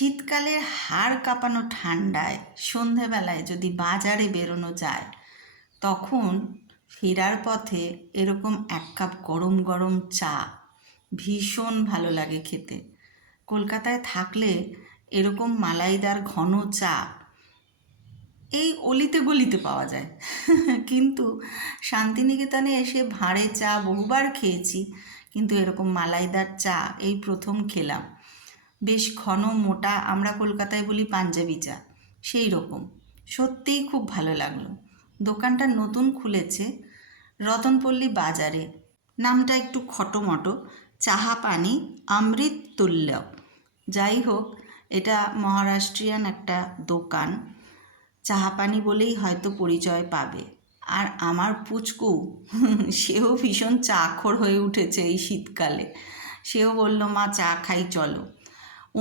শীতকালের হাড় কাঁপানো ঠান্ডায় সন্ধেবেলায় যদি বাজারে বেরোনো যায়, তখন ফেরার পথে এরকম এক কাপ গরম গরম চা ভীষণ ভালো লাগে খেতে। কলকাতায় থাকলে এরকম মালাইদার ঘন চা এই অলিতে গলিতে পাওয়া যায়। কিন্তু শান্তিনিকেতনে এসে ভাঁড়ে চা বহুবার খেয়েছি, কিন্তু এরকম মালাইদার চা এই প্রথম খেলাম। বেশ ঘন মোটা, আমরা কলকাতায় বলি পাঞ্জাবি চা, সেই রকম। সত্যিই খুব ভালো লাগলো। দোকানটা নতুন খুলেছে রতনপল্লী বাজারে। নামটা একটু খটোমটো, চাহা পানি অমৃত তুল্য। যাই হোক, এটা মহারাষ্ট্রিয়ান একটা দোকান। চাহা পানি বলেই হয়তো পরিচয় পাবে। আর আমার পুচকু সেও ভীষণ চাখোর হয়ে উঠেছে এই শীতকালে। সেও বলল, মা চা খাই চলো।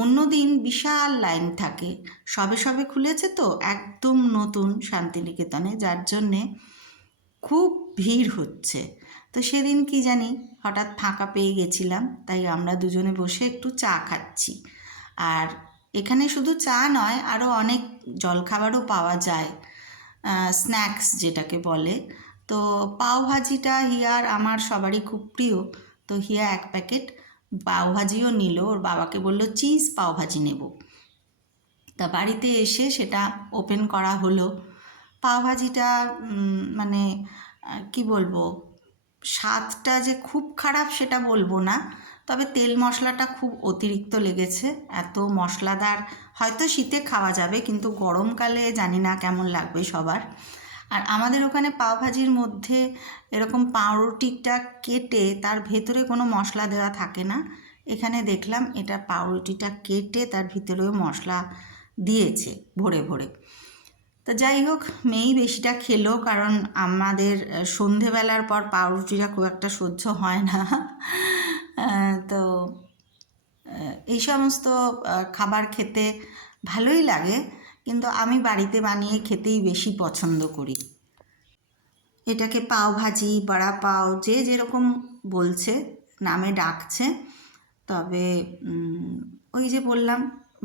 অন্যদিন বিশাল লাইন থাকে, সবে সবে খুলেছে তো, একদম নতুন শান্তিনিকেতনে, যার জন্যে খুব ভিড় হচ্ছে। তো সেদিন কি জানি হঠাৎ ফাঁকা পেয়ে গেছিলাম, তাই আমরা দুজনে বসে একটু চা খাচ্ছি। আর এখানে শুধু চা নয়, আরও অনেক জলখাবারও পাওয়া যায়, স্ন্যাক্স যেটাকে বলে। তো পাওভাজিটা হিয়ার আমার সবারই খুব প্রিয়, তো হিয়া এক প্যাকেট পাওভাজিও নিল। ওর বাবাকে বলল চিজ পাওভাজি নেব। তা বাড়িতে এসে সেটা ওপেন করা হলো। পাওভাজিটা মানে কি বলবো, স্বাদটা যে খুব খারাপ সেটা বলবো না, তবে তেল মশলাটা খুব অতিরিক্ত লেগেছে। এত মশলাদার হয়তো শীতে খাওয়া যাবে, কিন্তু গরমকালে জানি না কেমন লাগবে সবার। আর আমাদের ওখানে পাওভাজির মধ্যে এরকম পাউরুটিটা কেটে তার ভেতরে কোনো মশলা দেওয়া থাকে না। এখানে দেখলাম এটা পাউরুটিটা কেটে তার ভিতরেও মশলা দিয়েছে ভরে ভরে। তো যাই হোক, মেয়েই বেশিটা খেলো, কারণ আমাদের সন্ধেবেলার পর পাউরুটিটা খুব একটা সহ্য হয় না। তো এই সমস্ত খাবার খেতে ভালোই লাগে, কিন্তু আমি বাড়িতে বানিয়ে খেতেই বেশি পছন্দ করি। এটাকে পাওভাজি, বড়া পাও, যে যেরকম বলছে নামে ডাকছে। তবে ওই যে বললাম,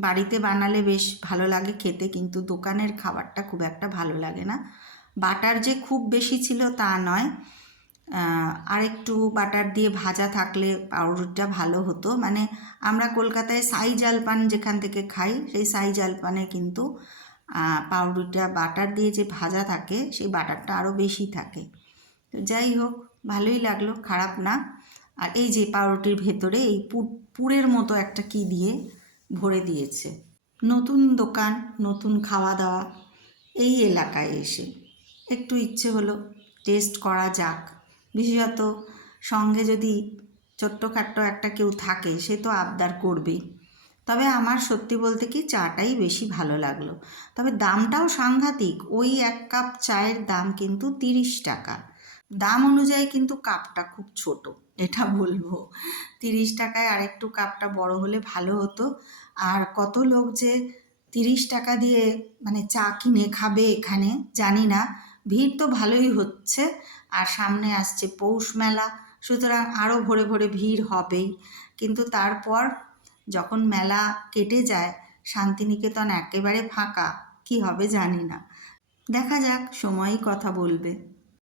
বাড়িতে বানালে বেশ ভালো লাগে খেতে, কিন্তু দোকানের খাবারটা খুব একটা ভালো লাগে না। বাটার যে খুব বেশি ছিল তা নয়, আর একটু বাটার দিয়ে ভাজা থাকলে পাউরুটিটা ভালো হতো। মানে আমরা কলকাতায় সাই জালপান যেখান থেকে খাই, সেই সাই জালপানে কিন্তু পাউরুটিটা বাটার দিয়ে যে ভাজা থাকে, সেই বাটারটা আরও বেশি থাকে। তো যাই হোক, ভালোই লাগলো, খারাপ না। আর এই যে পাউরুটির ভেতরে এই পুরের মতো একটা কি দিয়ে ভরে দিয়েছে। নতুন দোকান, নতুন খাওয়া দাওয়া, এই এলাকায় এসে একটু ইচ্ছে হলো টেস্ট করা যাক। বিশেষত সঙ্গে যদি ছোট্টখাট্টো একটা কেউ থাকে, সে তো আবদার করবেই। তবে আমার সত্যি বলতে কি চাটাই বেশি ভালো লাগলো। তবে দামটাও সাংঘাতিক। ওই এক কাপ চায়ের দাম কিন্তু 30 টাকা। দাম অনুযায়ী কিন্তু কাপটা খুব ছোট, এটা বলবো। 30 টাকায় আর একটু কাপটা বড় হলে ভালো হতো। আর কত লোক যে 30 টাকা দিয়ে মানে চা কিনে খাবে এখানে জানি না। ভিড় তো ভালোই হচ্ছে, আর সামনে আসছে পৌষ মেলা, সুতরাং আরও ভরে ভরে ভিড় হবেই। কিন্তু তারপর যখন মেলা কেটে যায়, শান্তিনিকেতন একেবারে ফাঁকা, কি হবে জানি না। দেখা যাক, সময়ই কথা বলবে।